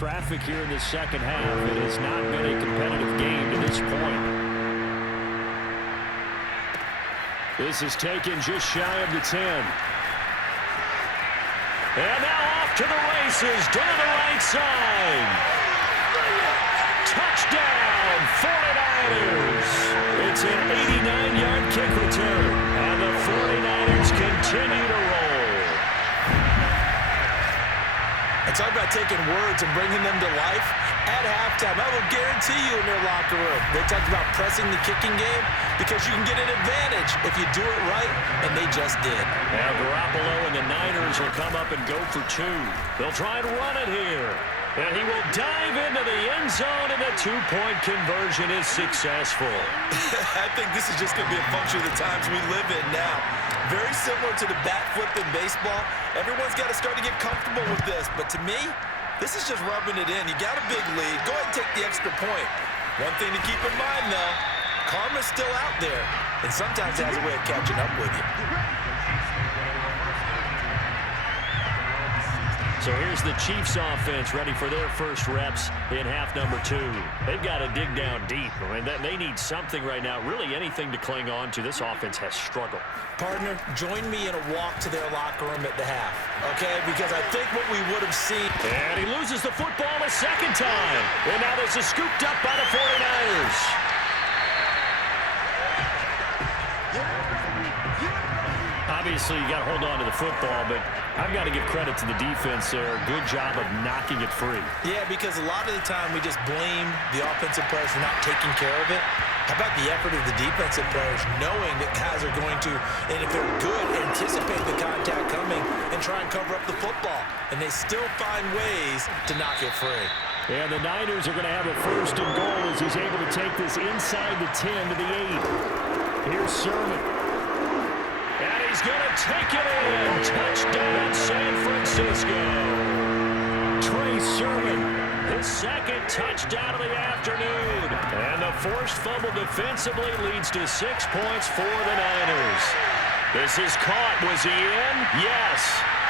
traffic here in the second half. It has not been a competitive game to this point. This is taken just shy of the 10. And now off to the races, down the right side. Touchdown, 49ers. It's an 89-yard kick return, and the 49ers continue to roll. I talk about taking words and bringing them to life. At halftime, I will guarantee you in their locker room, they talked about pressing the kicking game because you can get an advantage if you do it right, and they just did. Now Garoppolo and the Niners will come up and go for two. They'll try and run it here. And he will dive into the end zone, and the two-point conversion is successful. I think this is just going to be a function of the times we live in now. Very similar to the bat flip in baseball. Everyone's got to start to get comfortable with this. But to me, this is just rubbing it in. You got a big lead. Go ahead and take the extra point. One thing to keep in mind, though, karma's still out there, and sometimes it has a way of catching up with you. So here's the Chiefs offense ready for their first reps in half number 2. They've got to dig down deep. I mean, they need something right now, really anything to cling on to. This offense has struggled. Partner, join me in a walk to their locker room at the half, okay? Because I think what we would have seen. And he loses the football a second time. And now this is scooped up by the 49ers. Obviously, you got to hold on to the football, but I've got to give credit to the defense there. Good job of knocking it free. Yeah, because a lot of the time we just blame the offensive players for not taking care of it. How about the effort of the defensive players knowing that guys are going to, and if they're good, anticipate the contact coming and try and cover up the football. And they still find ways to knock it free. And the Niners are going to have a first and goal as he's able to take this inside the 10 to the 8. Here's Sermon. And he's going to take it in. Touchdown, San Francisco. Trey Sermon, his second touchdown of the afternoon. And the forced fumble defensively leads to 6 points for the Niners. This is caught. Was he in? Yes.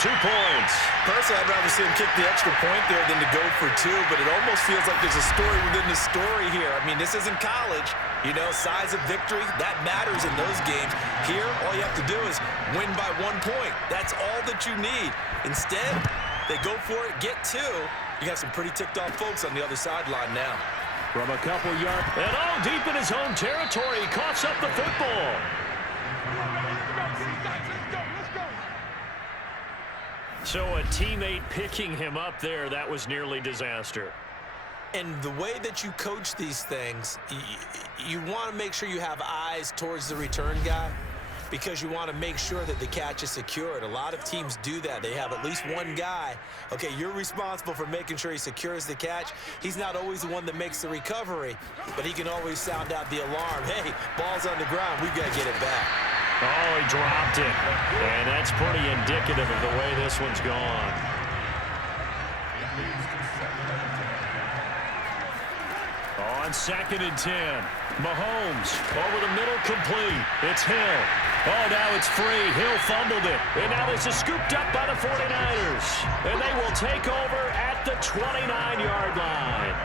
2 points. Personally, I'd rather see him kick the extra point there than to go for 2, but it almost feels like there's a story within the story here. I mean, this isn't college. You know, size of victory, that matters in those games. Here, all you have to do is win by 1 point. That's all that you need. Instead, they go for it, get 2. You got some pretty ticked-off folks on the other sideline now. From a couple yards. And deep in his home territory, he coughs up the football. So a teammate picking him up there, that was nearly disaster. And the way that you coach these things, you want to make sure you have eyes towards the return guy because you want to make sure that the catch is secured. A lot of teams do that. They have at least one guy. Okay, you're responsible for making sure he secures the catch. He's not always the one that makes the recovery, but he can always sound out the alarm. Hey, ball's on the ground. We've got to get it back. Oh, he dropped it. And that's pretty indicative of the way this one's gone. On 2nd and 10. Mahomes over the middle, complete. It's Hill. Oh, now it's free. Hill fumbled it. And now this is scooped up by the 49ers. And they will take over at the 29-yard line.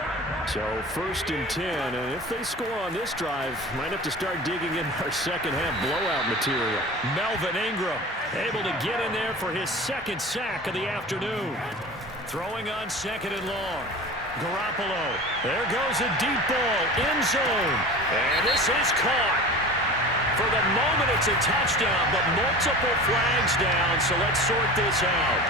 So 1st and 10, and if they score on this drive, might have to start digging in our second half blowout material. Melvin Ingram able to get in there for his 2nd sack of the afternoon. Throwing on 2nd and long. Garoppolo. There goes a deep ball. End zone. And this is caught. For the moment, it's a touchdown, but multiple flags down, so let's sort this out.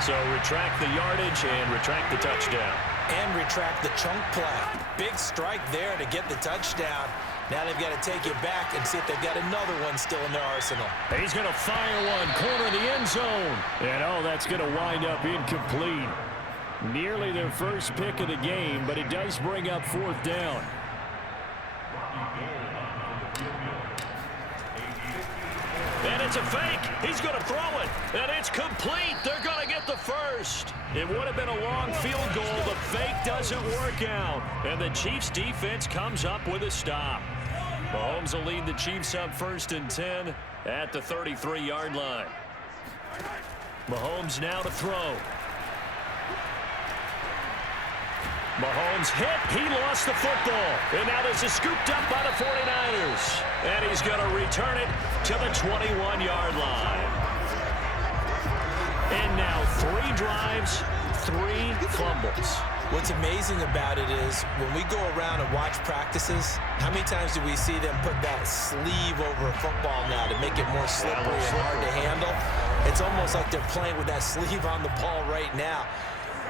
So retract the yardage and retract the touchdown. And retract the chunk play. Big strike there to get the touchdown. Now they've got to take it back and see if they've got another one still in their arsenal. He's going to fire one, corner of the end zone. And, that's going to wind up incomplete. Nearly their first pick of the game, but it does bring up 4th down. And it's a fake. He's going to throw it. And it's complete. They're going to get the first. It would have been a long field goal. The fake doesn't work out. And the Chiefs defense comes up with a stop. Mahomes will lead the Chiefs up 1st and 10 at the 33-yard line. Mahomes now to throw. Mahomes hit. He lost the football. And now this is scooped up by the 49ers. And he's going to return it to the 21-yard line. And now 3 drives, 3 fumbles. What's amazing about it is when we go around and watch practices, how many times do we see them put that sleeve over a football now to make it more slippery and hard to handle? It's almost like they're playing with that sleeve on the ball right now.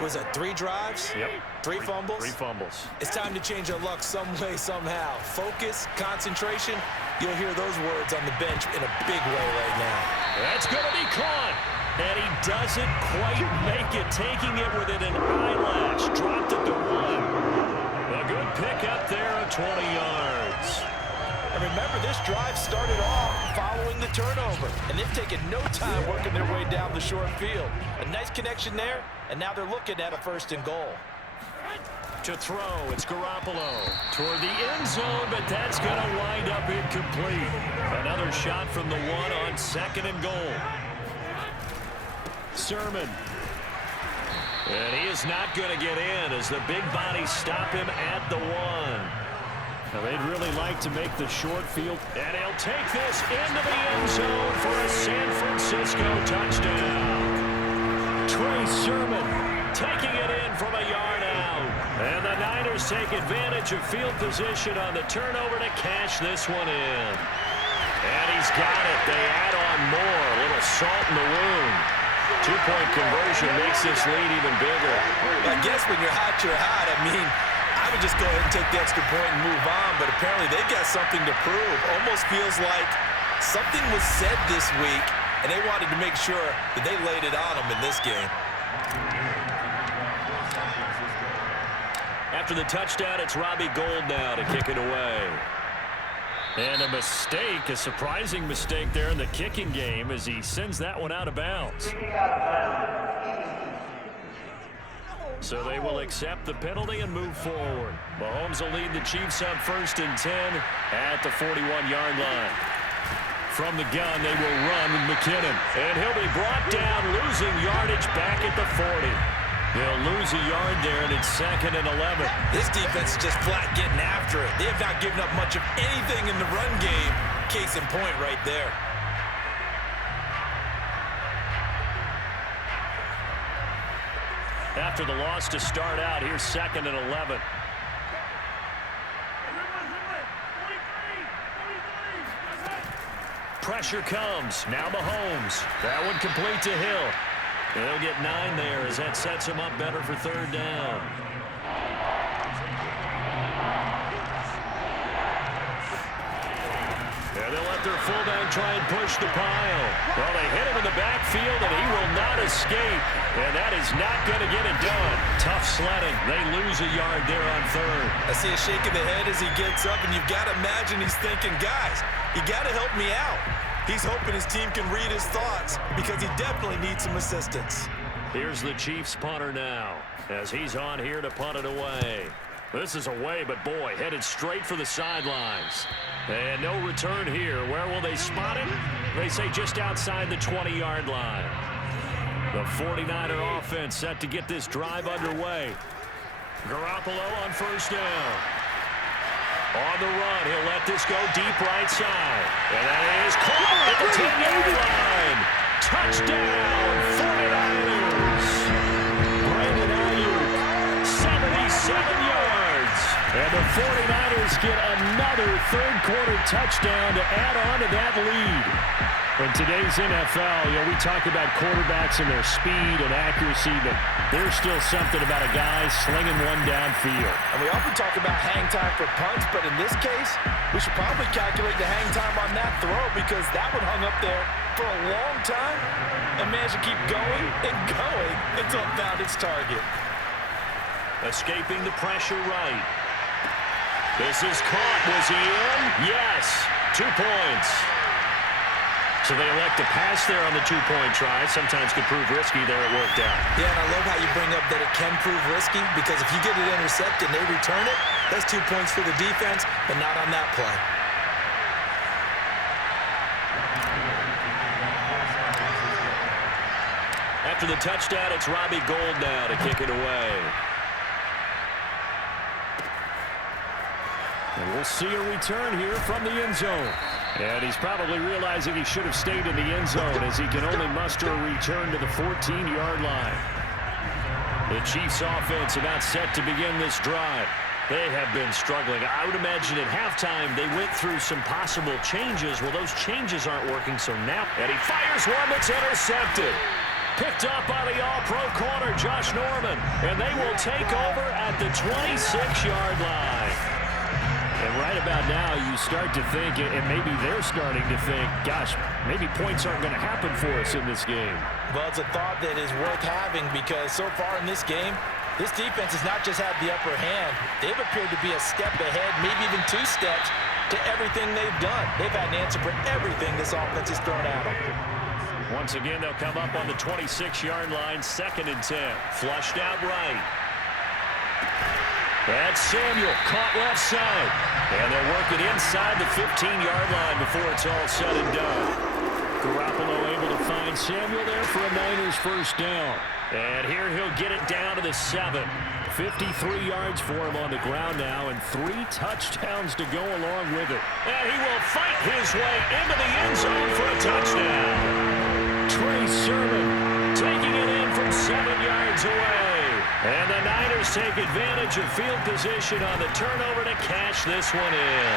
Was it 3 drives? Yep. 3 fumbles? 3 fumbles. It's time to change our luck some way, somehow. Focus, concentration, you'll hear those words on the bench in a big way right now. That's going to be caught. And he doesn't quite make it, taking it within an eyelash. Dropped it to 1. A good pick up there of 20 yards. And remember, this drive started off following the turnover, and they've taken no time working their way down the short field. A nice connection there, and now they're looking at a 1st and goal. To throw, it's Garoppolo toward the end zone, but that's going to wind up incomplete. Another shot from the 1 on 2nd and goal. Sermon. And he is not going to get in as the big bodies stop him at the 1. Now they'd really like to make the short field. And he'll take this into the end zone for a San Francisco touchdown. Trey Sermon taking it in from a yard out. And the Niners take advantage of field position on the turnover to cash this one in. And he's got it. They add on more. A little salt in the wound. 2-point conversion makes this lead even bigger. I guess when you're hot, you're hot. I mean, I would just go ahead and take the extra point and move on, but apparently they've got something to prove. Almost feels like something was said this week, and they wanted to make sure that they laid it on them in this game. After the touchdown, it's Robbie Gould now to kick it away. And a mistake, a surprising mistake there in the kicking game as he sends that one out of bounds. So they will accept the penalty and move forward. Mahomes will lead the Chiefs up 1st and 10 at the 41-yard line. From the gun, they will run with McKinnon. And he'll be brought down, losing yardage back at the 40. They'll lose a yard there, and it's 2nd and 11. This defense is just flat getting after it. They have not given up much of anything in the run game. Case in point right there. After the loss to start out, here's 2nd and 11. Pressure comes. Now Mahomes. That one complete to Hill. They'll get 9 there as that sets him up better for 3rd down. And they'll let their fullback try and push the pile. Well, they hit him in the backfield, and he will not escape. And that is not going to get it done. Tough sledding. They lose a yard there on 3rd. I see a shake of the head as he gets up, and you've got to imagine he's thinking, guys, you got to help me out. He's hoping his team can read his thoughts because he definitely needs some assistance. Here's the Chiefs punter now as he's on here to punt it away. This is away, but boy, headed straight for the sidelines. And no return here. Where will they spot him? They say just outside the 20-yard line. The 49er offense set to get this drive underway. Garoppolo on 1st down. On the run, he'll let this go deep right side. And that is caught at the 10-yard line. Touchdown, 49ers. Brandon Ayuk, 77 yards. And the 49ers get another 3rd-quarter touchdown to add on to that lead. In today's NFL, we talk about quarterbacks and their speed and accuracy, but there's still something about a guy slinging one downfield. And we often talk about hang time for punts, but in this case, we should probably calculate the hang time on that throw because that one hung up there for a long time and managed to keep going and going until it found its target. Escaping the pressure right. This is caught. Was he in? Yes. 2 points. So they elect to pass there on the 2-point try. Sometimes could prove risky. There it worked out. Yeah, and I love how you bring up that it can prove risky because if you get it intercepted and they return it, that's 2 points for the defense, but not on that play. after the touchdown, it's Robbie Gould now to kick it away. And we'll see a return here from the end zone. And he's probably realizing he should have stayed in the end zone as he can only muster a return to the 14-yard line. The Chiefs offense about set to begin this drive. They have been struggling. I would imagine at halftime they went through some possible changes. Well, those changes aren't working, so now. And he fires one that's intercepted. Picked up by the all-pro corner, Josh Norman. And they will take over at the 26-yard line. And right about now, you start to think, and maybe they're starting to think, gosh, maybe points aren't going to happen for us in this game. Well, it's a thought that is worth having because so far in this game, this defense has not just had the upper hand. They've appeared to be a step ahead, maybe even 2 steps to everything they've done. They've had an answer for everything this offense has thrown at them. Once again, they'll come up on the 26-yard line, 2nd and 10. Flushed out right. That's Samuel, caught left side. And they'll work it inside the 15-yard line before it's all said and done. Garoppolo able to find Samuel there for a Niners first down. And here he'll get it down to the 7. 53 yards for him on the ground now and 3 touchdowns to go along with it. And he will fight his way into the end zone for a touchdown. Trey Sermon taking it in from 7 yards away. And the Niners take advantage of field position on the turnover to cash this one in.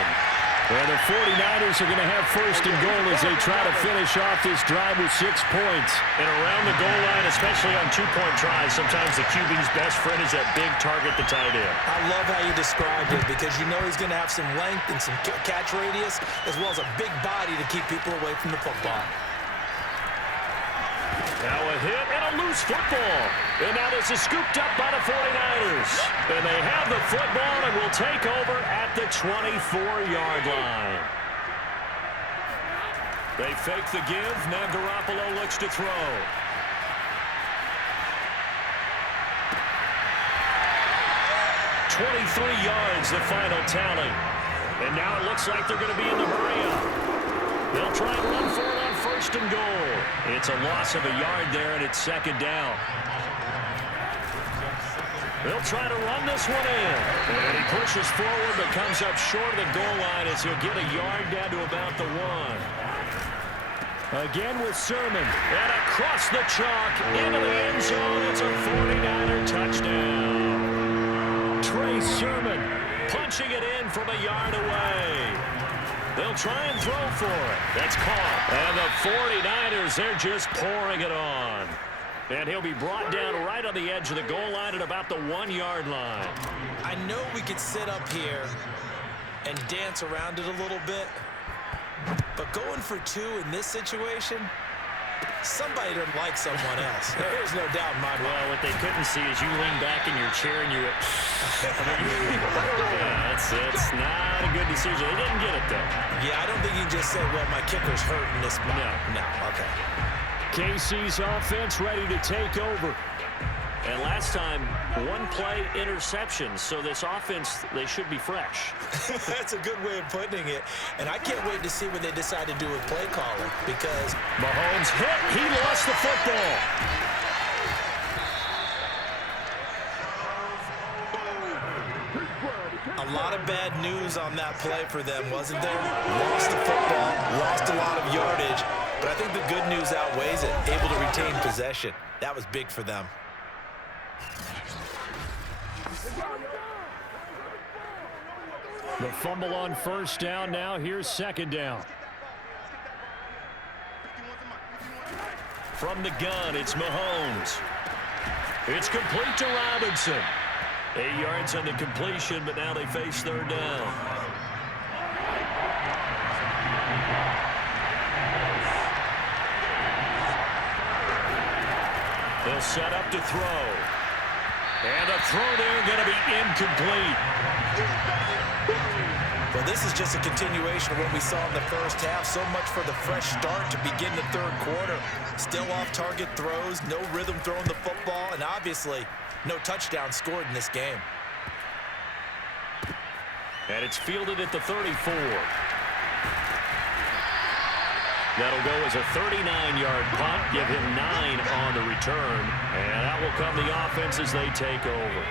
And the 49ers are going to have 1st and goal as they try to finish off this drive with 6 points. And around the goal line, especially on 2-point tries, sometimes the QB's best friend is that big target, the tight end. I love how you described it because you know he's going to have some length and some catch radius as well as a big body to keep people away from the football. Now a hit and a loose football. And now this is scooped up by the 49ers. And they have the football and will take over at the 24-yard line. They fake the give. Now Garoppolo looks to throw. "23 yards, the final tally. And now it looks like they're going to be in the hurry-up. They'll try and run for it on 1st and goal. It's a loss of a yard there, and it's 2nd down. They'll try to run this one in. And he pushes forward, but comes up short of the goal line as he'll get a yard down to about the 1. Again with Sermon. And across the chalk into the end zone. It's a 49er touchdown. Trey Sermon punching it in from a yard away. They'll try and throw for it. That's caught. And the 49ers, they're just pouring it on. And he'll be brought down right on the edge of the goal line at about the 1-yard line. I know we could sit up here and dance around it a little bit, but going for 2 in this situation, somebody doesn't like someone else. There's no doubt in my mind. Well, what they couldn't see is you lean back in your chair and you went, yeah, it's not a good decision. They didn't get it, though. Yeah, I don't think you can just say, well, my kicker's hurt in this spot. No, okay. KC's offense ready to take over. And last time, 1-play interception. So this offense, they should be fresh. That's a good way of putting it. And I can't wait to see what they decide to do with play calling because Mahomes hit. He lost the football. A lot of bad news on that play for them, wasn't there? Lost the football, lost a lot of yardage, but I think the good news outweighs it. Able to retain possession. That was big for them. The fumble on 1st down now. Here's 2nd down. From the gun, it's Mahomes. It's complete to Robinson. 8 yards on the completion, but now they face 3rd down. They'll set up to throw. And a throw there going to be incomplete. Well, this is just a continuation of what we saw in the first half. So much for the fresh start to begin the 3rd quarter. Still off-target throws, no rhythm throwing the football, and obviously no touchdown scored in this game. And it's fielded at the 34. That'll go as a 39-yard punt. Give him 9 on the return. And out will come the offense as they take over.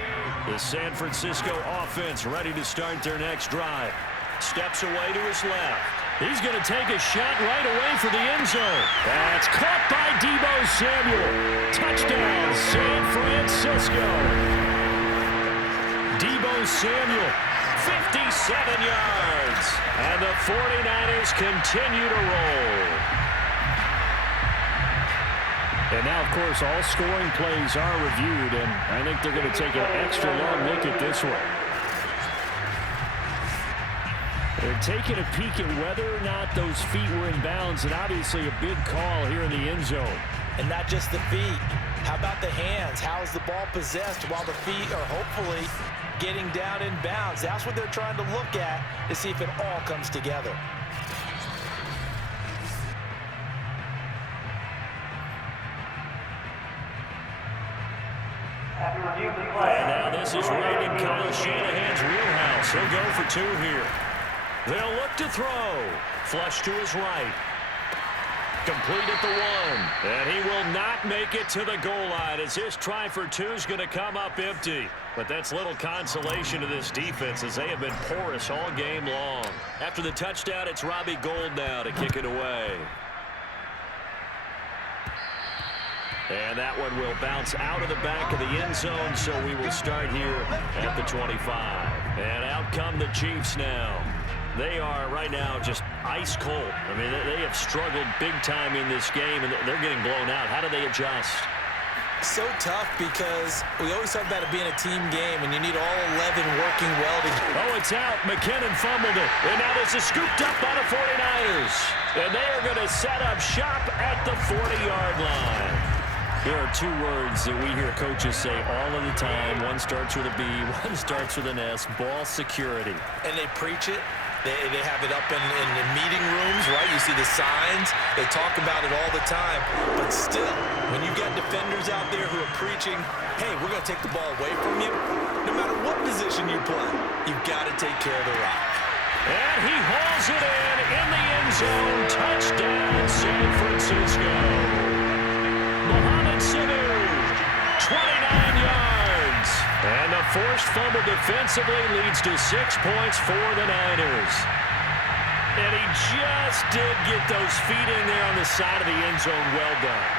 The San Francisco offense ready to start their next drive. Steps away to his left. He's going to take a shot right away for the end zone. That's caught by Deebo Samuel. Touchdown, San Francisco. Deebo Samuel, 57 yards. And the 49ers continue to roll. And now, of course, all scoring plays are reviewed, and I think they're going to take an extra long look at this one. They're taking a peek at whether or not those feet were in bounds, and obviously a big call here in the end zone. And not just the feet. How about the hands? How is the ball possessed while the feet are hopefully getting down in bounds? That's what they're trying to look at to see if it all comes together. And now this is right in Kyle Shanahan's wheelhouse. He'll go for 2 here. They'll look to throw. Flush to his right. Complete at the 1. And he will not make it to the goal line as his try for 2 is going to come up empty. But that's little consolation to this defense as they have been porous all game long. After the touchdown, it's Robbie Gould now to kick it away. And that one will bounce out of the back of the end zone, so we will start here at the 25. And out come the Chiefs now. They are right now just ice cold. I mean, they have struggled big time in this game, and they're getting blown out. How do they adjust? So tough because we always talk about it being a team game, and you need all 11 working well together. Oh, it's out. McKinnon fumbled it. And now this is scooped up by the 49ers. And they are going to set up shop at the 40-yard line. There are 2 words that we hear coaches say all of the time. One starts with a B, one starts with an S. Ball security. And they preach it. They have it up in the meeting rooms, right? You see the signs. They talk about it all the time. But still, when you've got defenders out there who are preaching, hey, we're going to take the ball away from you, no matter what position you play, you've got to take care of the rock. And he hauls it in the end zone. Touchdown, San Francisco. Mohamed Sanu, 29 yards. And the forced fumble defensively leads to 6 points for the Niners. And he just did get those feet in there on the side of the end zone. Well done.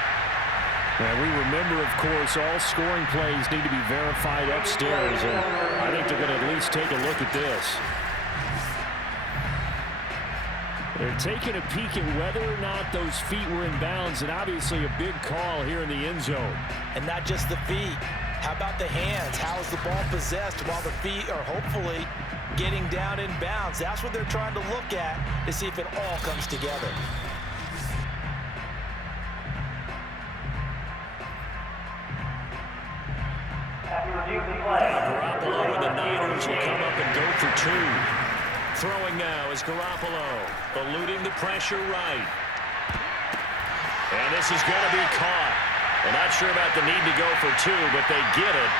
And we remember, of course, all scoring plays need to be verified upstairs. And I think they're going to at least take a look at this. They're taking a peek at whether or not those feet were in bounds, and obviously a big call here in the end zone. And not just the feet. How about the hands? How is the ball possessed while the feet are hopefully getting down in bounds? That's what they're trying to look at to see if it all comes together. Garoppolo and the Niners will come up and go for 2. Throwing now is Garoppolo, eluding the pressure right. And this is going to be caught. Well, not sure about the need to go for 2, but they get it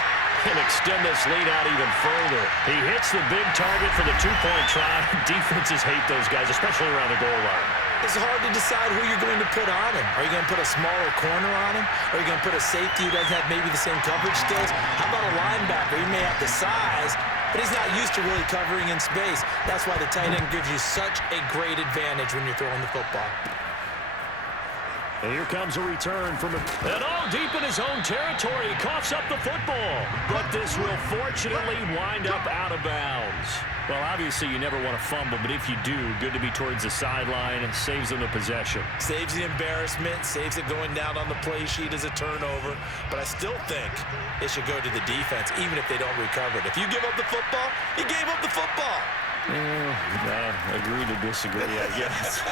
and extend this lead out even further. He hits the big target for the 2-point try. Defenses hate those guys, especially around the goal line. It's hard to decide who you're going to put on him. Are you going to put a smaller corner on him? Are you going to put a safety who doesn't have maybe the same coverage skills? How about a linebacker? He may have the size, but he's not used to really covering in space. That's why the tight end gives you such a great advantage when you're throwing the football. And here comes a return from him. And all deep in his own territory, he coughs up the football. But this will fortunately wind up out of bounds. Well, obviously you never want to fumble, but if you do, good to be towards the sideline and saves them the possession. Saves the embarrassment, saves it going down on the play sheet as a turnover. But I still think it should go to the defense, even if they don't recover it. If you give up the football, you gave up the football. Agree to disagree, I guess.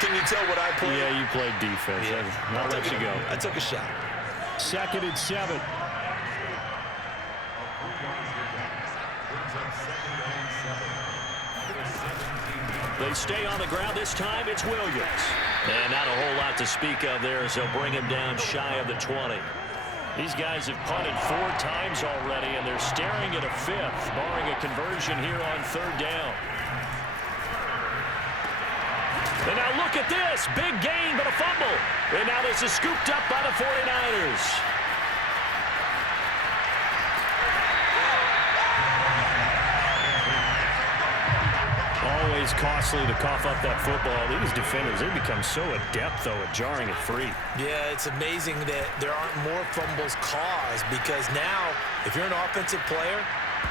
Can you tell what I played? Yeah, you played defense. Yeah. I'll let you go. I took a shot. 2nd and 7. They stay on the ground this time. It's Williams. And not a whole lot to speak of there as they'll bring him down shy of the 20. These guys have punted 4 times already, and they're staring at a 5th, barring a conversion here on 3rd down. And now look at this. Big gain, but a fumble. And now this is scooped up by the 49ers. Always costly to cough up that football. These defenders, they become so adept, though, at jarring it free. Yeah, it's amazing that there aren't more fumbles caused because now, if you're an offensive player,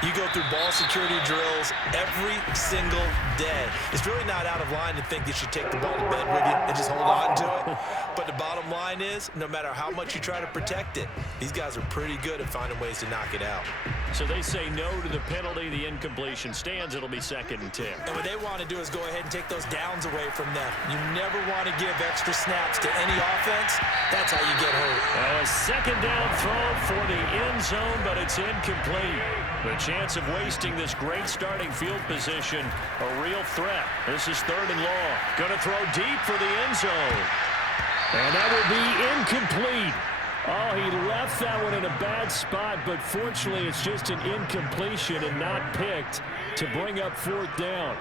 you go through ball security drills every single day. It's really not out of line to think you should take the ball to bed with you and just hold on to it. But the bottom line is, no matter how much you try to protect it, these guys are pretty good at finding ways to knock it out. So they say no to the penalty. The incompletion stands. It'll be 2nd and 10. And what they want to do is go ahead and take those downs away from them. You never want to give extra snaps to any offense. That's how you get hurt. A 2nd down throw for the end zone, but it's incomplete. The chance of wasting this great starting field position, a real threat. This is 3rd and long. Going to throw deep for the end zone. And that will be incomplete. Oh, he left that one in a bad spot, but fortunately it's just an incompletion and not picked to bring up 4th down.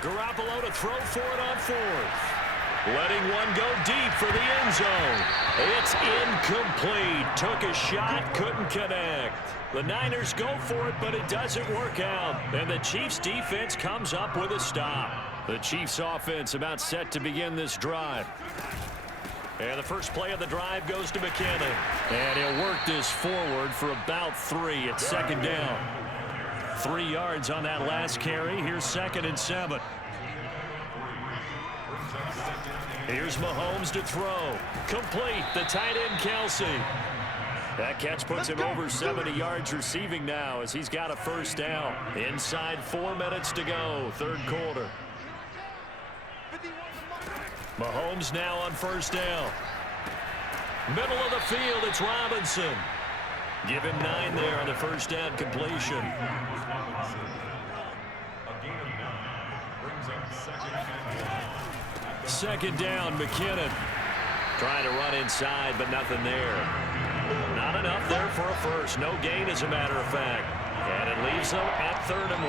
Garoppolo to throw for it on 4th. Letting one go deep for the end zone. It's incomplete. Took a shot, couldn't connect. The Niners go for it, but it doesn't work out. And the Chiefs defense comes up with a stop. The Chiefs offense about set to begin this drive. And the first play of the drive goes to McKinnon. And he'll work this forward for about 3 at 2nd down. 3 yards on that last carry. Here's 2nd and 7. Here's Mahomes to throw. Complete. The tight end, Kelsey. That catch puts him over 70 yards receiving now as he's got a 1st down. Inside 4 minutes to go, 3rd quarter. Mahomes now on 1st down. Middle of the field, it's Robinson. Give him 9 there on the 1st down completion. Second down, McKinnon. Trying to run inside, but nothing there. Not enough there for a first. No gain, as a matter of fact. And it leaves them at 3rd and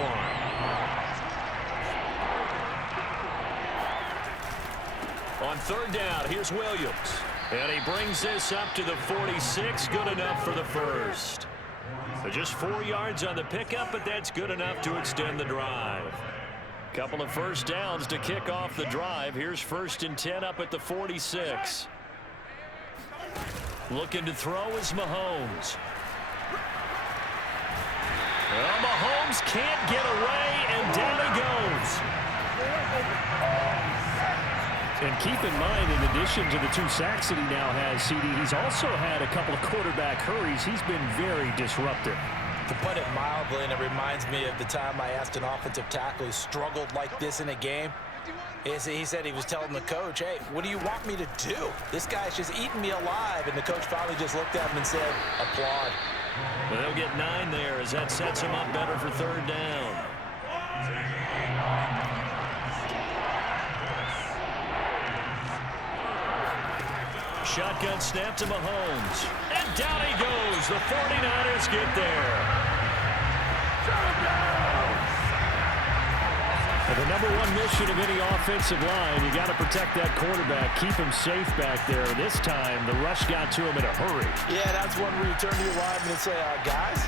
1. On 3rd down, here's Williams. And he brings this up to the 46. Good enough for the first. So just 4 yards on the pickup, but that's good enough to extend the drive. Couple of 1st downs to kick off the drive. Here's 1st and 10 up at the 46. Looking to throw is Mahomes. Well, Mahomes can't get away, and down he goes. And keep in mind, in addition to the 2 sacks that he now has, CD, he's also had a couple of quarterback hurries. He's been very disruptive. To put it mildly, and it reminds me of the time I asked an offensive tackle who struggled like this in a game. He said he was telling the coach, hey, what do you want me to do? This guy's just eating me alive. And the coach finally just looked at him and said, applaud. Well, they'll get 9 there as that sets him up better for 3rd down. Shotgun snap to Mahomes. And down he goes. The 49ers get there. And the #1 mission of any offensive line, you got to protect that quarterback, keep him safe back there. This time, the rush got to him in a hurry. Yeah, that's one where you turn to your lineman and say, guys,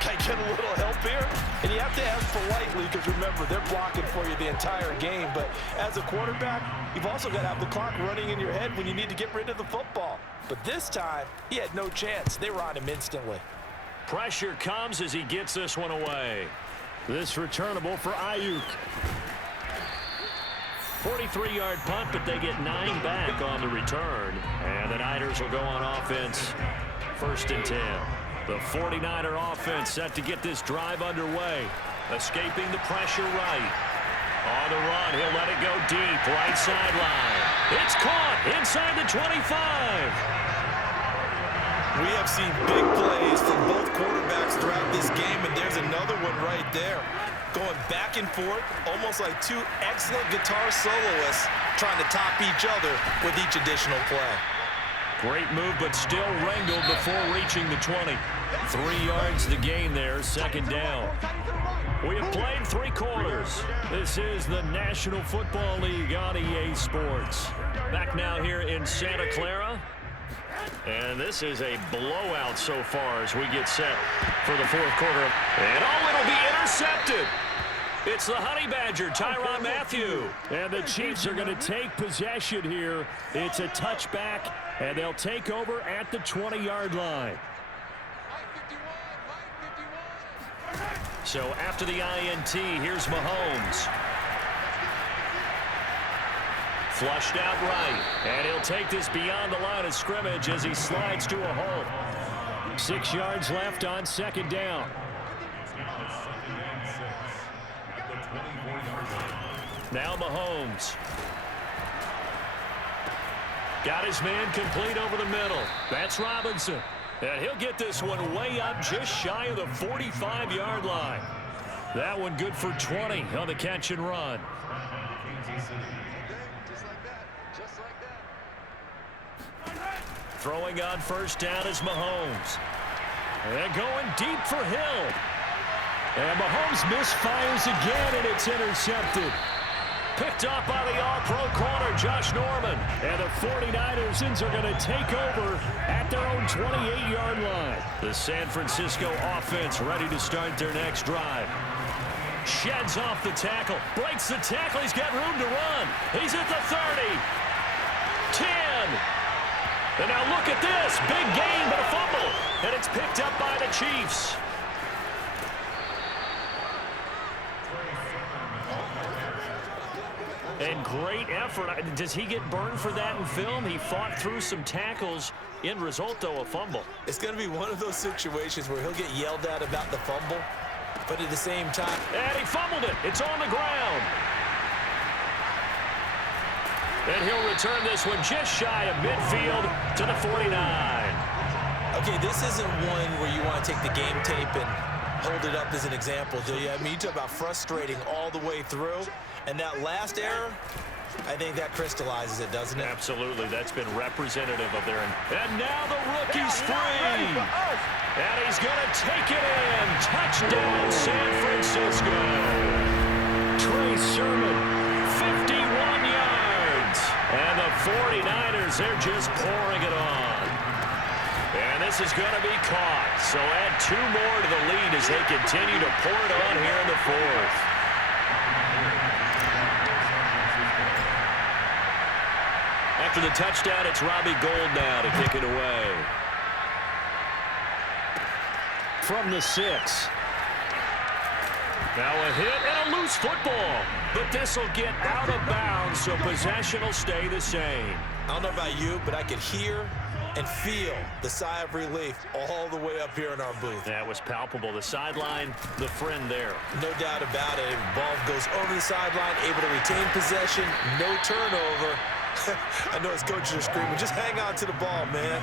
can I get a little help here? And you have to ask politely because, remember, they're blocking for you the entire game. But as a quarterback, you've also got to have the clock running in your head when you need to get rid of the football. But this time, he had no chance. They were on him instantly. Pressure comes as he gets this one away. This returnable for Ayuk. 43-yard punt, but they get 9 back on the return. And the Niners will go on offense. 1st and 10. The 49er offense set to get this drive underway. Escaping the pressure right. On the run, he'll let it go deep. Right sideline. It's caught inside the 25. We have seen big plays from both quarterbacks throughout this game, and there's another one right there. Going back and forth, almost like 2 excellent guitar soloists trying to top each other with each additional play. Great move, but still wrangled before reaching the 20. 3 yards to gain there, second down. We have played 3 quarters. This is the National Football League on EA Sports. Back now here in Santa Clara. And this is a blowout so far as we get set for the 4th quarter. And it'll be intercepted. It's the Honey Badger, Tyrann Mathieu. And the Chiefs are going to take possession here. It's a touchback, and they'll take over at the 20-yard line. So after the INT, here's Mahomes. Flushed out right, and he'll take this beyond the line of scrimmage as he slides to a halt. 6 yards left on second down. Now Mahomes. Got his man complete over the middle. That's Robinson. And he'll get this one way up just shy of the 45-yard line. That one good for 20 on the catch and run. Throwing on first down is Mahomes. And going deep for Hill. And Mahomes misfires again, and it's intercepted. Picked up by the all-pro corner, Josh Norman. And the 49ers are going to take over at their own 28-yard line. The San Francisco offense ready to start their next drive. Sheds off the tackle. Breaks the tackle. He's got room to run. He's at the 30. 10. And now look at this. Big gain, but a fumble. And it's picked up by the Chiefs. And great effort. Does he get burned for that in film? He fought through some tackles. End result, though, a fumble. It's going to be one of those situations where he'll get yelled at about the fumble, but at the same time... And he fumbled it. It's on the ground. And he'll return this one just shy of midfield to the 49. Okay, this isn't one where you want to take the game tape and hold it up as an example, do you? I mean, you talk about frustrating all the way through. And that last error, I think that crystallizes it, doesn't it? Absolutely. That's been representative of their... And now the rookie's free. And he's going to take it in. Touchdown, San Francisco. Trey Sermon, 51 yards. And the 49ers, they're just pouring it on. And this is going to be caught. So add 2 more to the lead as they continue to pour it on here in the 4th. After the touchdown, it's Robbie Gould now to kick it away. From the 6. Now a hit and a loose football. But this will get out of bounds, so possession will stay the same. I don't know about you, but I could hear and feel the sigh of relief all the way up here in our booth. That was palpable. The sideline, the friend there. No doubt about it. Ball goes over the sideline, able to retain possession, no turnover. I know his coaches are screaming, just hang on to the ball, man.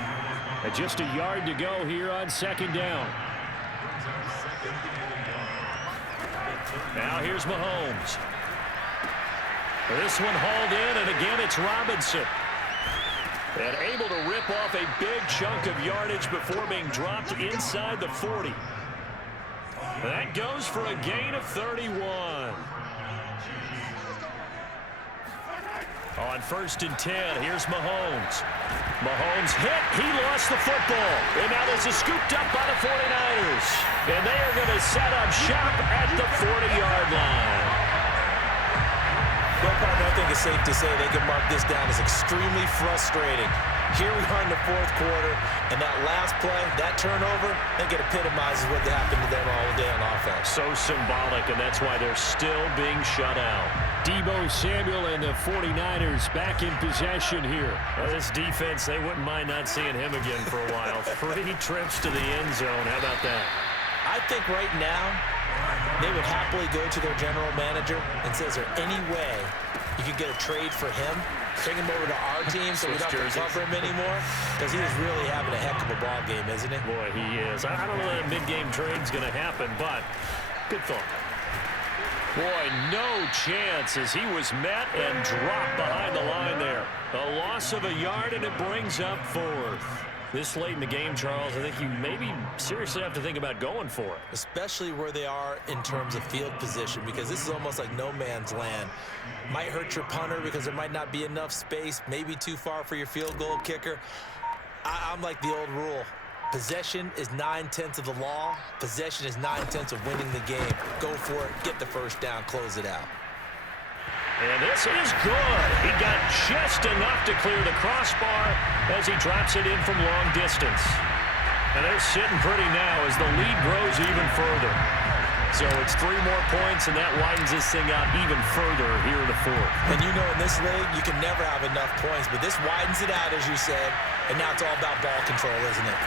And just a yard to go here on second down. Now here's Mahomes. This one hauled in, and again it's Robinson. And able to rip off a big chunk of yardage before being dropped inside the 40. That goes for a gain of 31. On first and 10, here's Mahomes. Mahomes hit. He lost the football. And now this is scooped up by the 49ers. And they are going to set up shop at the 40-yard line. Well, partner, I think it's safe to say they can mark this down as extremely frustrating. Here we are in the 4th quarter, and that last play, that turnover, I think it epitomizes what happened to them all day on offense. So symbolic, and that's why they're still being shut out. Deebo Samuel and the 49ers back in possession here. Well, this defense, they wouldn't mind not seeing him again for a while. 3 trips to the end zone. How about that? I think right now they would happily go to their general manager and say, is there any way you could get a trade for him? Bring him over to our team so we don't have to cover him anymore? Because he is really having a heck of a ball game, isn't he? Boy, he is. I don't know that a mid-game trade's going to happen, but good thought. Boy, no chance as he was met and dropped behind the line there. A loss of a yard, and it brings up fourth. This late in the game, Charles, I think you maybe seriously have to think about going for it. Especially where they are in terms of field position, because this is almost like no man's land. Might hurt your punter because there might not be enough space, maybe too far for your field goal kicker. I'm like the old rule. Possession is 9/10 of the law. Possession is 9/10 of winning the game. Go for it, get the first down, close it out. And this is good. He got just enough to clear the crossbar as he drops it in from long distance. And they're sitting pretty now as the lead grows even further. So it's 3 more points, and that widens this thing out even further here in the fourth. And you know, in this league, you can never have enough points, but this widens it out, as you said, and now it's all about ball control, isn't it?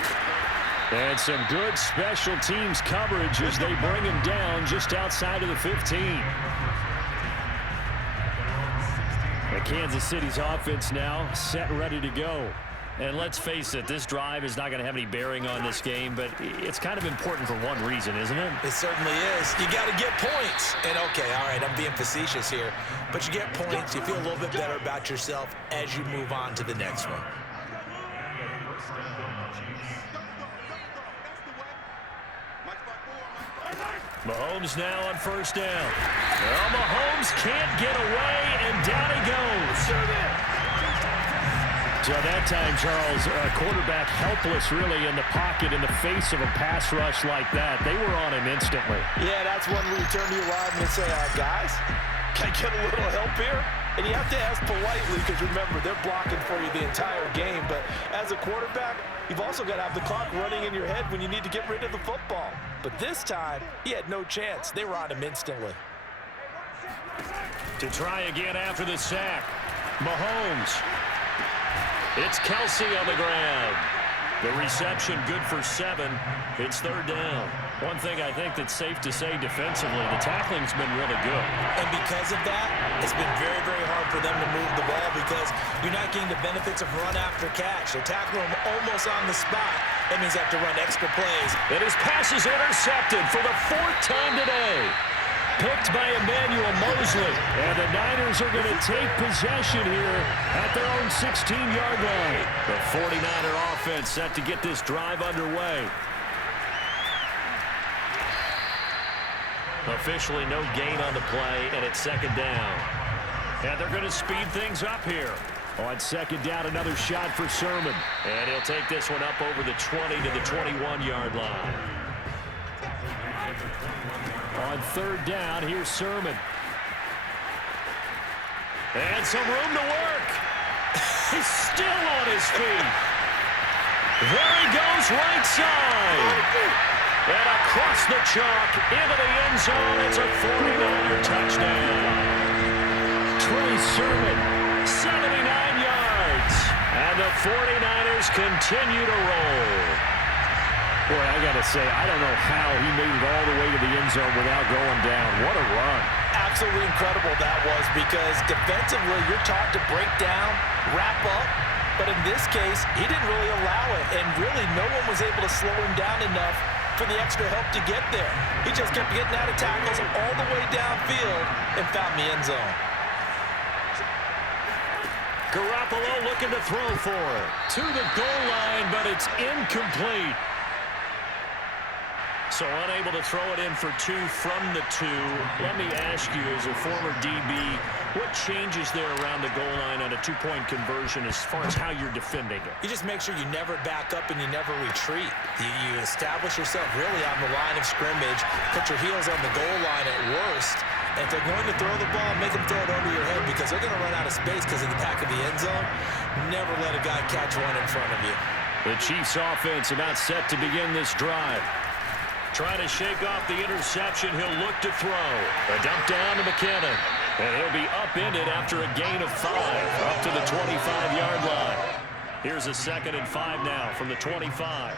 And some good special teams coverage as they bring him down just outside of the 15. And Kansas City's offense now set and ready to go. And let's face it, this drive is not going to have any bearing on this game, but it's kind of important for one reason, isn't it? It certainly is. You got to get points. And, okay, all right, I'm being facetious here, but you get points, you feel a little bit better about yourself as you move on to the next one. Mahomes now on first down. Well, Mahomes can't get away, and down he goes. So that time, Charles, quarterback helpless really in the pocket in the face of a pass rush like that. They were on him instantly. Yeah, that's when we turn to your lineman and say, guys, can I get a little help here? And you have to ask politely because, remember, they're blocking for you the entire game. But as a quarterback, you've also got to have the clock running in your head when you need to get rid of the football. But this time, he had no chance. They were on him instantly. To try again after the sack, Mahomes. It's Kelsey on the ground. The reception good for 7. It's third down. One thing I think that's safe to say defensively, the tackling's been really good. And because of that, it's been very, very hard for them to move the ball because you're not getting the benefits of run after catch. They're tackling them almost on the spot. That means they have to run extra plays. And his pass is intercepted for the 4th time today. Picked by Emmanuel Mosley. And the Niners are going to take possession here at their own 16-yard line. The 49er offense set to get this drive underway. Officially no gain on the play, and it's second down. And they're going to speed things up here. On second down, another shot for Sermon. And he'll take this one up over the 20 to the 21-yard line. On third down, here's Sermon. And some room to work. He's still on his feet. There he goes, right side. And across the chalk, into the end zone, it's a 49er touchdown. Trey Sermon, 79 yards. And the 49ers continue to roll. Boy, I got to say, I don't know how he made it all the way to the end zone without going down. What a run. Absolutely incredible that was, because defensively you're taught to break down, wrap up, but in this case, he didn't really allow it, and really no one was able to slow him down enough for the extra help to get there. He just kept getting out of tackles all the way downfield and found the end zone. Garoppolo looking to throw for it. To the goal line, but it's incomplete. So unable to throw it in for 2 from the 2. Let me ask you, as a former DB, what changes there around the goal line on a 2-point conversion as far as how you're defending it? You just make sure you never back up and you never retreat. You establish yourself really on the line of scrimmage, put your heels on the goal line at worst. And if they're going to throw the ball, make them throw it over your head because they're going to run out of space because of the back of the end zone. Never let a guy catch one in front of you. The Chiefs offense about set to begin this drive. Trying to shake off the interception. He'll look to throw. A dump down to McKinnon. And he'll be upended after a gain of 5 up to the 25-yard line. Here's a 2nd and 5 now from the 25.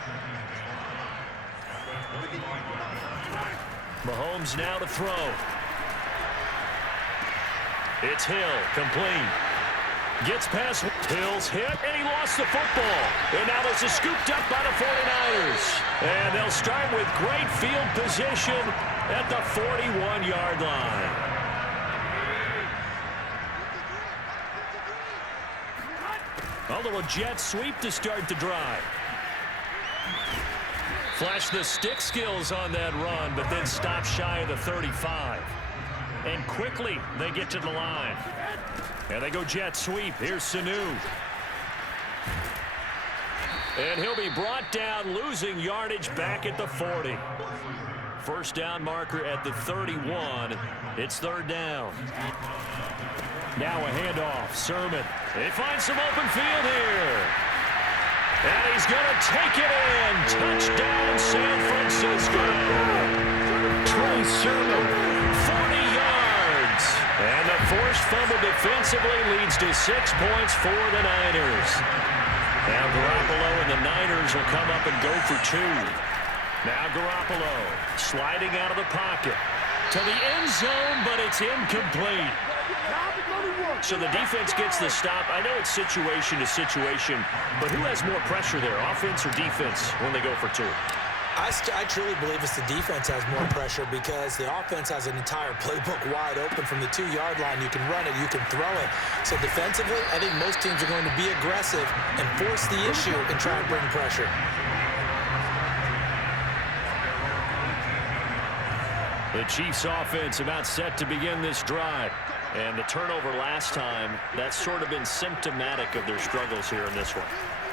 Mahomes now to throw. It's Hill, complete. Gets past Hill's hit, and he lost the football. And now this is scooped up by the 49ers. And they'll start with great field position at the 41-yard line. A little jet sweep to start the drive. Flash the stick skills on that run, but then stop shy of the 35. And quickly they get to the line. And they go jet sweep. Here's Sanu. And he'll be brought down, losing yardage back at the 40. First down marker at the 31. It's third down. Now a handoff. Sermon. He finds some open field here. And he's going to take it in. Touchdown, San Francisco. Trey Sermon, 40 yards. And the forced fumble defensively leads to 6 points for the Niners. Now Garoppolo and the Niners will come up and go for 2. Now Garoppolo sliding out of the pocket to the end zone, but it's incomplete. So the defense gets the stop. I know it's situation to situation, but who has more pressure there, offense or defense, when they go for 2? I truly believe it's the defense has more pressure because the offense has an entire playbook wide open from the 2-yard line. You can run it, you can throw it. So defensively, I think most teams are going to be aggressive and force the issue and try and bring pressure. The Chiefs offense about set to begin this drive. And the turnover last time, that's sort of been symptomatic of their struggles here in this one.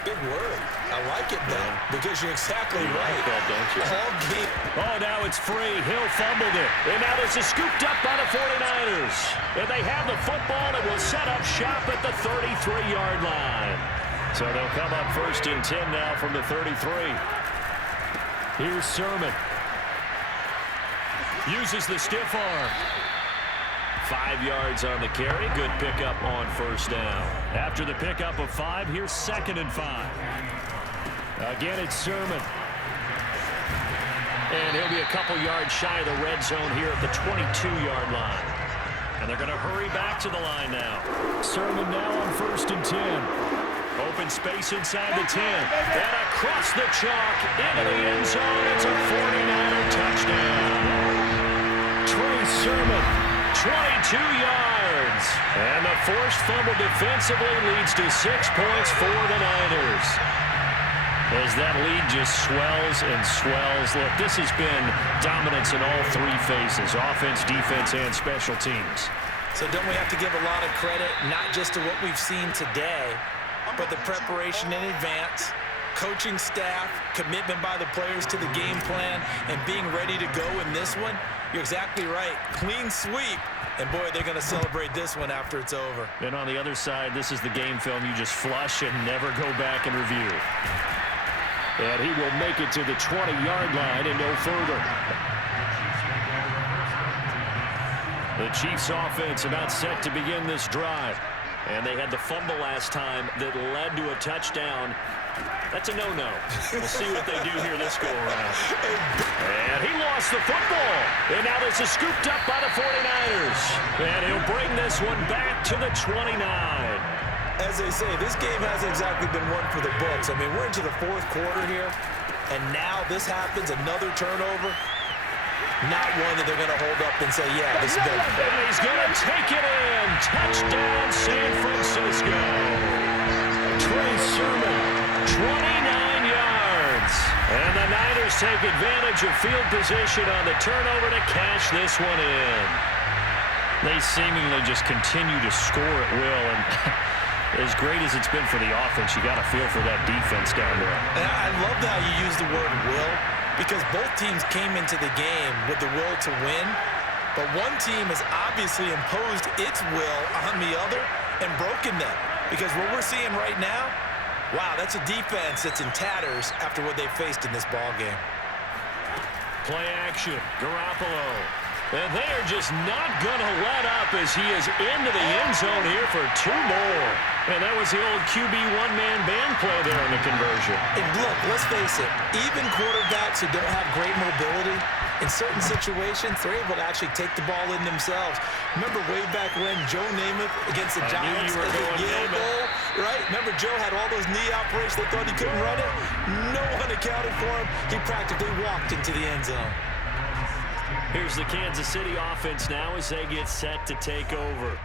Big word. I like it, though, because you're exactly right. Like that, don't you? All game. Oh, now it's free. Hill fumbled it. And now this is scooped up by the 49ers. And they have the football and will set up shop at the 33-yard line. So they'll come up first and 10 now from the 33. Here's Sermon. Uses the stiff arm. 5 yards on the carry. Good pickup on first down. After the pickup of 5, here's 2nd and 5. Again, it's Sermon. And he'll be a couple yards shy of the red zone here at the 22-yard line. And they're going to hurry back to the line now. Sermon now on 1st and 10. Open space inside the 10. And across the chalk into the end zone. It's a 49er touchdown. Trey Sermon, 22 yards. And the forced fumble defensively leads to 6 points for the Niners. As that lead just swells and swells. Look, this has been dominance in all 3 phases, offense, defense, and special teams. So don't we have to give a lot of credit, not just to what we've seen today, but the preparation in advance, coaching staff, commitment by the players to the game plan, and being ready to go in this one? You're exactly right. Clean sweep. And, boy, they're going to celebrate this one after it's over. And on the other side, this is the game film you just flush and never go back and review. And he will make it to the 20-yard line and no further. The Chiefs offense about set to begin this drive. And they had the fumble last time that led to a touchdown. That's a no-no. We'll see what they do here this go-around. And he lost the football. And now this is scooped up by the 49ers. And he'll bring this one back to the 29. As they say, this game hasn't exactly been one for the books. I mean, we're into the 4th quarter here. And now this happens, another turnover. Not one that they're going to hold up and say, yeah, this is good. And he's going to take it in. Touchdown, San Francisco. Trey Sermon, 29 yards. And the Niners take advantage of field position on the turnover to cash this one in. They seemingly just continue to score at will. And as great as it's been for the offense, you got to feel for that defense down there. And I love how you use the word will, because both teams came into the game with the will to win. But one team has obviously imposed its will on the other and broken them. Because what we're seeing right now, wow, that's a defense that's in tatters after what they faced in this ballgame. Play action, Garoppolo. And they are just not going to let up as he is into the end zone here for 2 more. And that was the old QB one-man band play there on the conversion. And look, let's face it, even quarterbacks who don't have great mobility, in certain situations, they're able to actually take the ball in themselves. Remember way back when Joe Namath against the Giants at the Yale Bowl, right? Remember Joe had all those knee operations. They thought he couldn't run it. No one accounted for him. He practically walked into the end zone. Here's the Kansas City offense now as they get set to take over.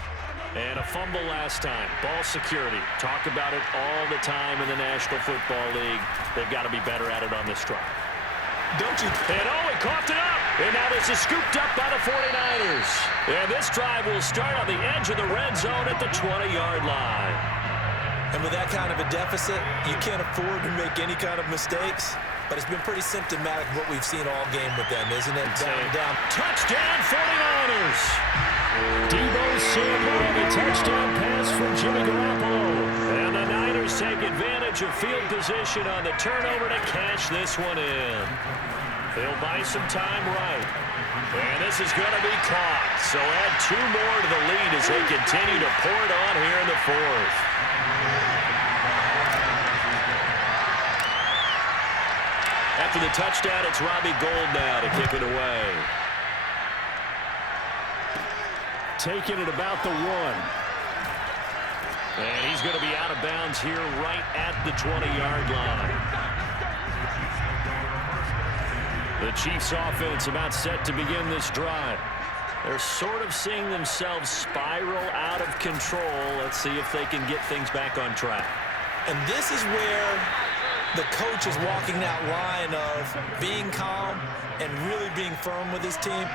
And a fumble last time. Ball security. Talk about it all the time in the National Football League. They've got to be better at it on this drive. Don't you? And he coughed it up. And now this is scooped up by the 49ers. And this drive will start on the edge of the red zone at the 20-yard line. And with that kind of a deficit, you can't afford to make any kind of mistakes. But it's been pretty symptomatic of what we've seen all game with them, isn't it? Down. Touchdown, 49ers. Deebo Samuel, a touchdown pass from Jimmy Garoppolo. And the Niners take advantage of field position on the turnover to cash this one in. They'll buy some time right. And this is going to be caught. So add 2 more to the lead as they continue to pour it on here in the fourth. After the touchdown, it's Robbie Gould now to kick it away. Taking it about the 1. And he's going to be out of bounds here right at the 20-yard line. The Chiefs offense about set to begin this drive. They're sort of seeing themselves spiral out of control. Let's see if they can get things back on track. And this is where the coach is walking that line of being calm and really being firm with his team.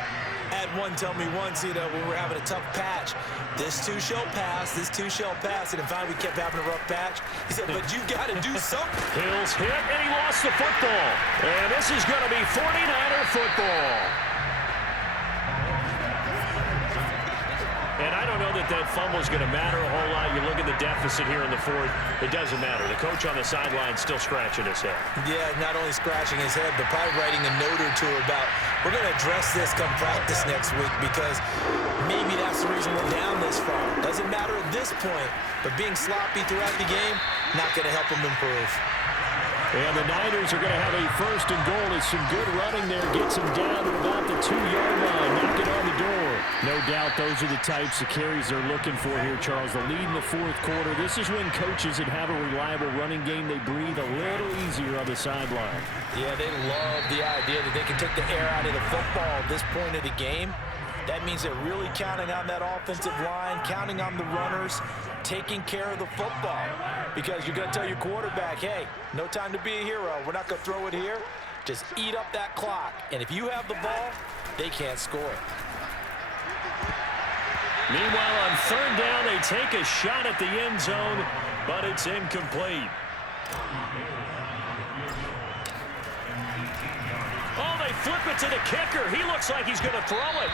I had one tell me once, when we're having a tough patch, this too shall pass, this too shall pass. And finally we kept having a rough patch. He said, but you got to do something. Hill's hit, and he lost the football. And this is going to be 49er football. And I don't know that fumble is going to matter a whole lot. You look at the deficit here in the fourth, it doesn't matter. The coach on the sideline still scratching his head. Yeah, not only scratching his head, but probably writing a note or two about, we're going to address this come practice next week because maybe that's the reason we're down this far. Doesn't matter at this point, but being sloppy throughout the game, not going to help him improve. And the Niners are going to have a first and goal as some good running there gets him down to about the 2-yard line, knocking on the door. No doubt those are the types of carries they're looking for here, Charles. The lead in the fourth quarter. This is when coaches that have a reliable running game, they breathe a little easier on the sideline. Yeah, they love the idea that they can take the air out of the football at this point of the game. That means they're really counting on that offensive line, counting on the runners, taking care of the football. Because you're going to tell your quarterback, hey, no time to be a hero. We're not going to throw it here. Just eat up that clock. And if you have the ball, they can't score. Meanwhile, on third down, they take a shot at the end zone, but it's incomplete. Oh, they flip it to the kicker. He looks like he's going to throw it.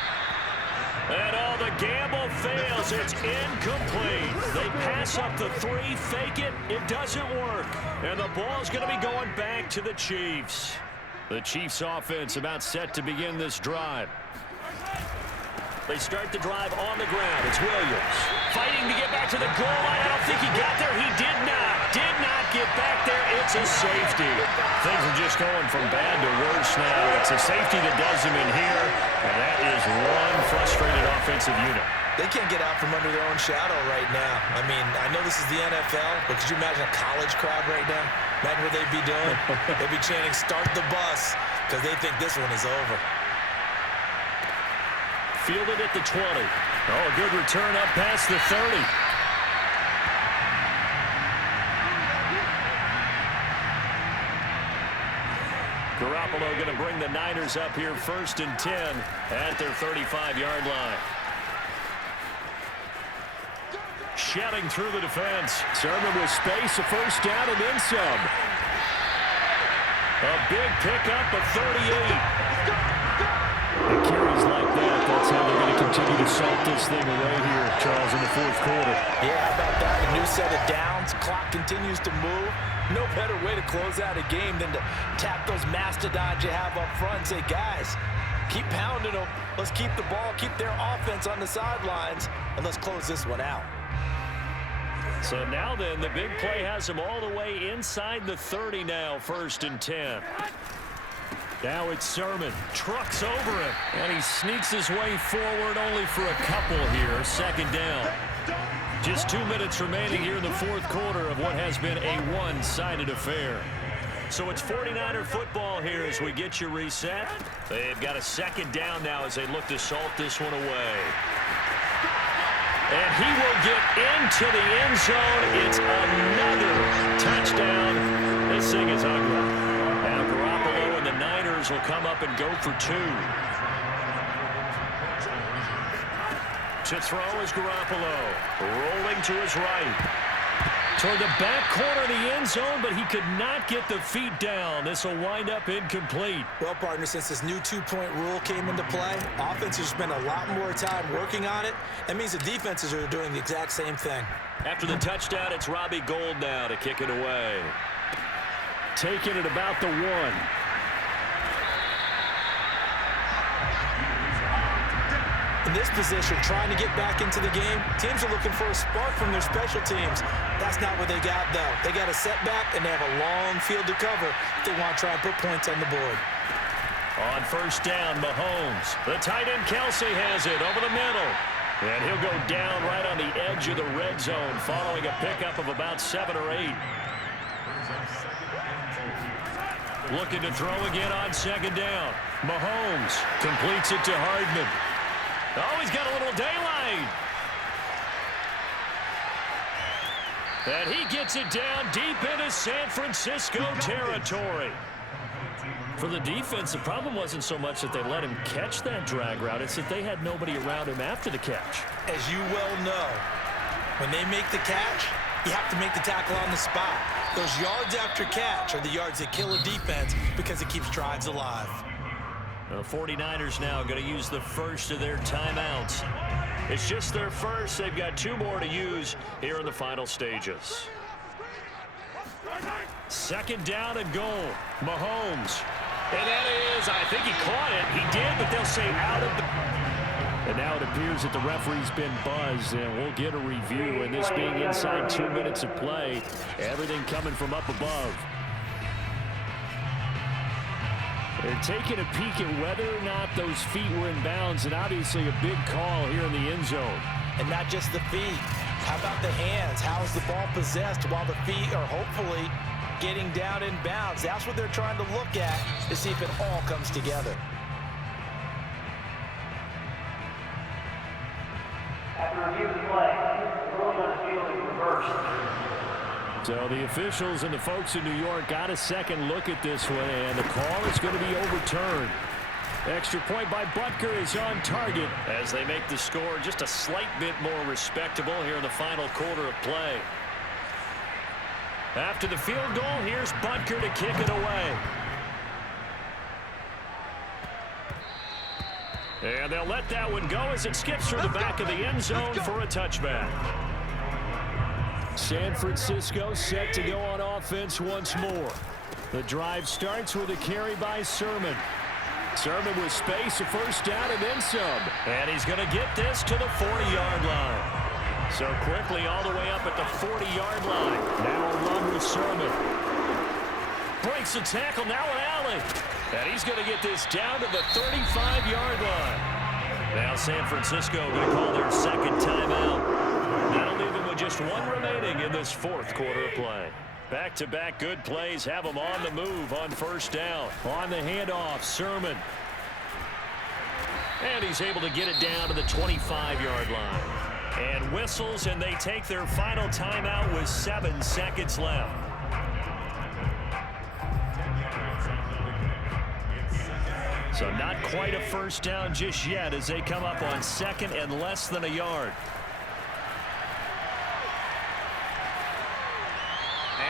And the gamble fails. It's incomplete. They pass up the 3, fake it. It doesn't work. And the ball's going to be going back to the Chiefs. The Chiefs offense about set to begin this drive. They start the drive on the ground. It's Williams fighting to get back to the goal line. I don't think he got there. He did not get back there. It's a safety. Things are just going from bad to worse now. It's a safety that does him in here, and that is one frustrated offensive unit. They can't get out from under their own shadow right now. I mean, I know this is the NFL, but could you imagine a college crowd right now? Imagine what they'd be doing. They'd be chanting, start the bus, because they think this one is over. Fielded at the 20. Oh, a good return up past the 30. Garoppolo going to bring the Niners up here first and 10 at their 35-yard line. Shouting through the defense. Sermon with space, a first down and then some. A big pickup of 38. It carries like that. That's how they're going to continue to salt this thing away here, Charles, in the fourth quarter. Yeah, how about that? A new set of downs. Clock continues to move. No better way to close out a game than to tap those mastodons you have up front and say, guys, keep pounding them. Let's keep the ball, keep their offense on the sidelines, and let's close this one out. So now then, the big play has them all the way inside the 30 now, first and 10. Now it's Sermon. Trucks over him. And he sneaks his way forward only for a couple here. Second down. Just 2 minutes remaining here in the fourth quarter of what has been a one-sided affair. So it's 49er football here as we get you reset. They've got a second down now as they look to salt this one away. And he will get into the end zone. It's another touchdown. This thing is ugly. Now Garoppolo and the Niners will come up and go for 2. To throw is Garoppolo. Rolling to his right. Toward the back corner of the end zone, but he could not get the feet down. This will wind up incomplete. Well, partner, since this new 2-point rule came into play, offenses spend a lot more time working on it. That means the defenses are doing the exact same thing. After the touchdown, it's Robbie Gould now to kick it away. Taking it about the 1. In this position, trying to get back into the game, teams are looking for a spark from their special teams. That's not what they got, though. They got a setback, and they have a long field to cover if they want to try and put points on the board. On first down, Mahomes. The tight end, Kelsey, has it over the middle. And he'll go down right on the edge of the red zone following a pickup of about 7 or 8. Looking to throw again on second down. Mahomes completes it to Hardman. Oh, he's got a little daylight. And he gets it down deep into San Francisco territory. For the defense, the problem wasn't so much that they let him catch that drag route. It's that they had nobody around him after the catch. As you well know, when they make the catch, you have to make the tackle on the spot. Those yards after catch are the yards that kill a defense because it keeps drives alive. The 49ers now going to use the first of their timeouts. It's just their first. They've got 2 more to use here in the final stages. Second down and goal. Mahomes. And that is, I think he caught it. He did, but they'll say out of the... And now it appears that the referee's been buzzed, and we'll get a review. And this being inside 2 minutes of play, everything coming from up above. They're taking a peek at whether or not those feet were in bounds, and obviously a big call here in the end zone. And not just the feet. How about the hands? How is the ball possessed while the feet are hopefully getting down in bounds? That's what they're trying to look at to see if it all comes together. After review of the play, ruling on the field is reversed. So the officials and the folks in New York got a second look at this one, and the call is going to be overturned. Extra point by Butker is on target as they make the score just a slight bit more respectable here in the final quarter of play. After the field goal, here's Butker to kick it away. And they'll let that one go as it skips through the back of the end zone for a touchback. San Francisco set to go on offense once more. The drive starts with a carry by Sermon. Sermon with space, a first down, and then some. And he's going to get this to the 40-yard line. So quickly all the way up at the 40-yard line. Now a run with Sermon. Breaks the tackle, now an alley. And he's going to get this down to the 35-yard line. Now San Francisco going to call their second timeout. That'll leave them with just 1 remaining in this fourth quarter of play. Back-to-back good plays have them on the move on first down. On the handoff, Sermon. And he's able to get it down to the 25-yard line. And whistles, and they take their final timeout with 7 seconds left. So not quite a first down just yet as they come up on second and less than a yard.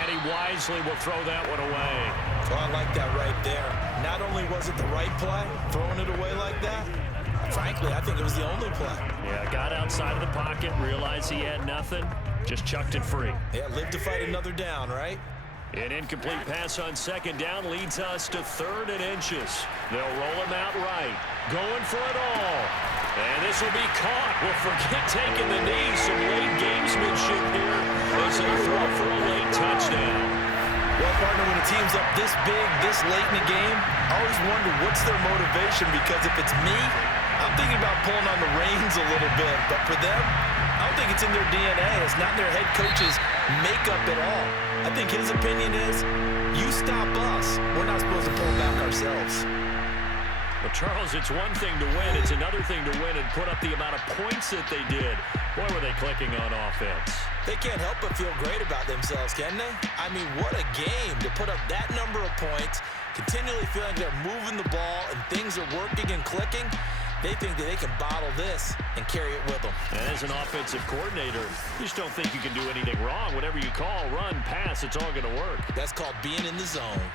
And he wisely will throw that one away. Well, I like that right there. Not only was it the right play, throwing it away like that, frankly, I think it was the only play. Yeah, got outside of the pocket, realized he had nothing, just chucked it free. Yeah, live to fight another down, right? An incomplete pass on second down leads us to 3rd and inches. They'll roll him out right. Going for it all. And this will be caught. We'll forget taking the knee. Some late gamesmanship here. As they throw for a late touchdown. Well, partner, when a team's up this big, this late in the game, I always wonder what's their motivation, because if it's me, I'm thinking about pulling on the reins a little bit. But for them, I don't think it's in their DNA. It's not in their head coach's makeup at all. I think his opinion is, you stop us. We're not supposed to pull back ourselves. Well, Charles, it's one thing to win. It's another thing to win and put up the amount of points that they did. Boy, were they clicking on offense. They can't help but feel great about themselves, can they? I mean, what a game to put up that number of points, continually feeling they're moving the ball and things are working and clicking. They think that they can bottle this and carry it with them. And as an offensive coordinator, you just don't think you can do anything wrong. Whatever you call, run, pass, it's all going to work. That's called being in the zone.